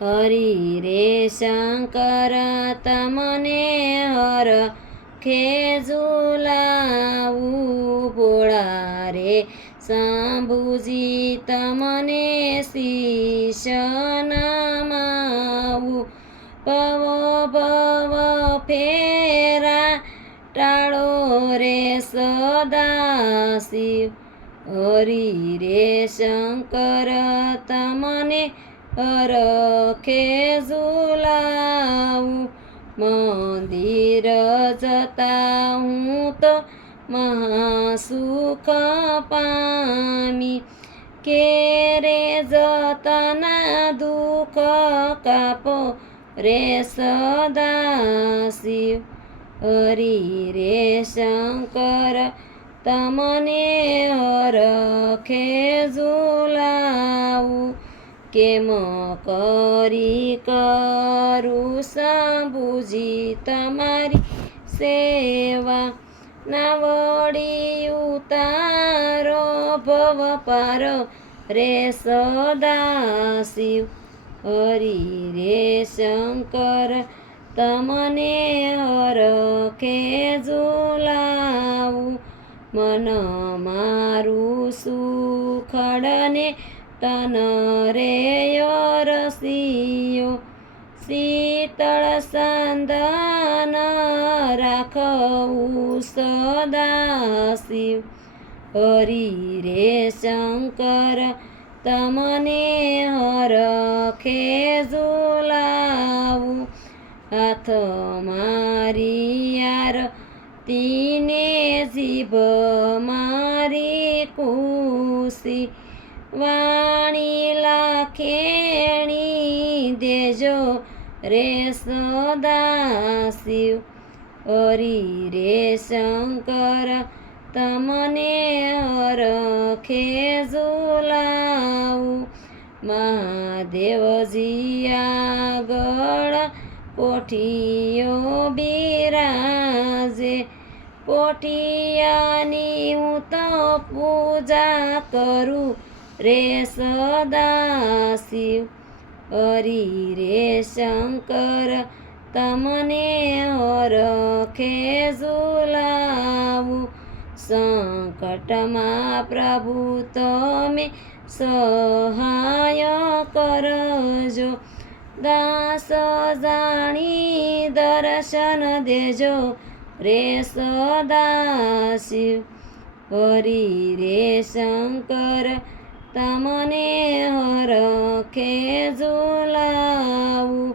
હરિ રે શંકર તમને હરખે ઝુલાવું, ભોળા રે શંભુજી તમને શીશ નમાવું, ભવ ભવ ફેરા ટાળો રે સદાશિવ, હરિ રે શંકર તમને હરખે ઝુલાવું, મંદિર જતા હું તો મહાસુખ પામી, કેરે જતાના દુઃખ કાપો રે સદાશિવ, હરિ રે શંકર તમને હરખે ઝુલાવું, કેમ કરી કરું શંભુજી તમારી સેવા, ના વળી ઉતારો ભવ પાર રે સદાશિવ, હરિ રે શંકર તમને હરખે ઝુલાવું, મન મારું સુખડને તન રે રસિયો, શીતળ સાંદન રાખવું સદાશિવ, હરિ રે શંકર તમને હરખે ઝુલાવું, હાથ મારી આરતીને જીભ મારી ખુશી, વાણી લાખેણી દેજો રે સદાશિવ, હરિ રે શંકર તમને હરખે ઝુલાવું, મહાદેવજી આગળ કોઠીઓ બિરાજે, કોઠિયાની હું તો પૂજા કરું રે સદાશિવ, હરિ રે શંકર તમને હરખે ઝુલાવું, સંકટમાં પ્રભુ તમે સહાય કરજો, દાસ જાણી દર્શન દેજો રે સદાશિવ, હરિ રે શંકર તમને હરખે ઝુલાવું,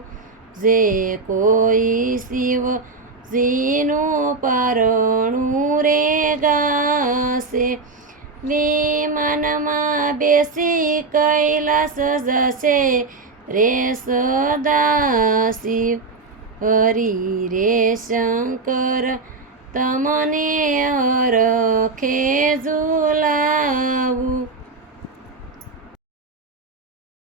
જે કોઈ શિવજીનું પારણું રે ગાશે, વિમાનમાં બેસી કૈલાસ જશે રે સદાશિવ, હરિ રે શંકર તમને હરખે ઝુલાવું.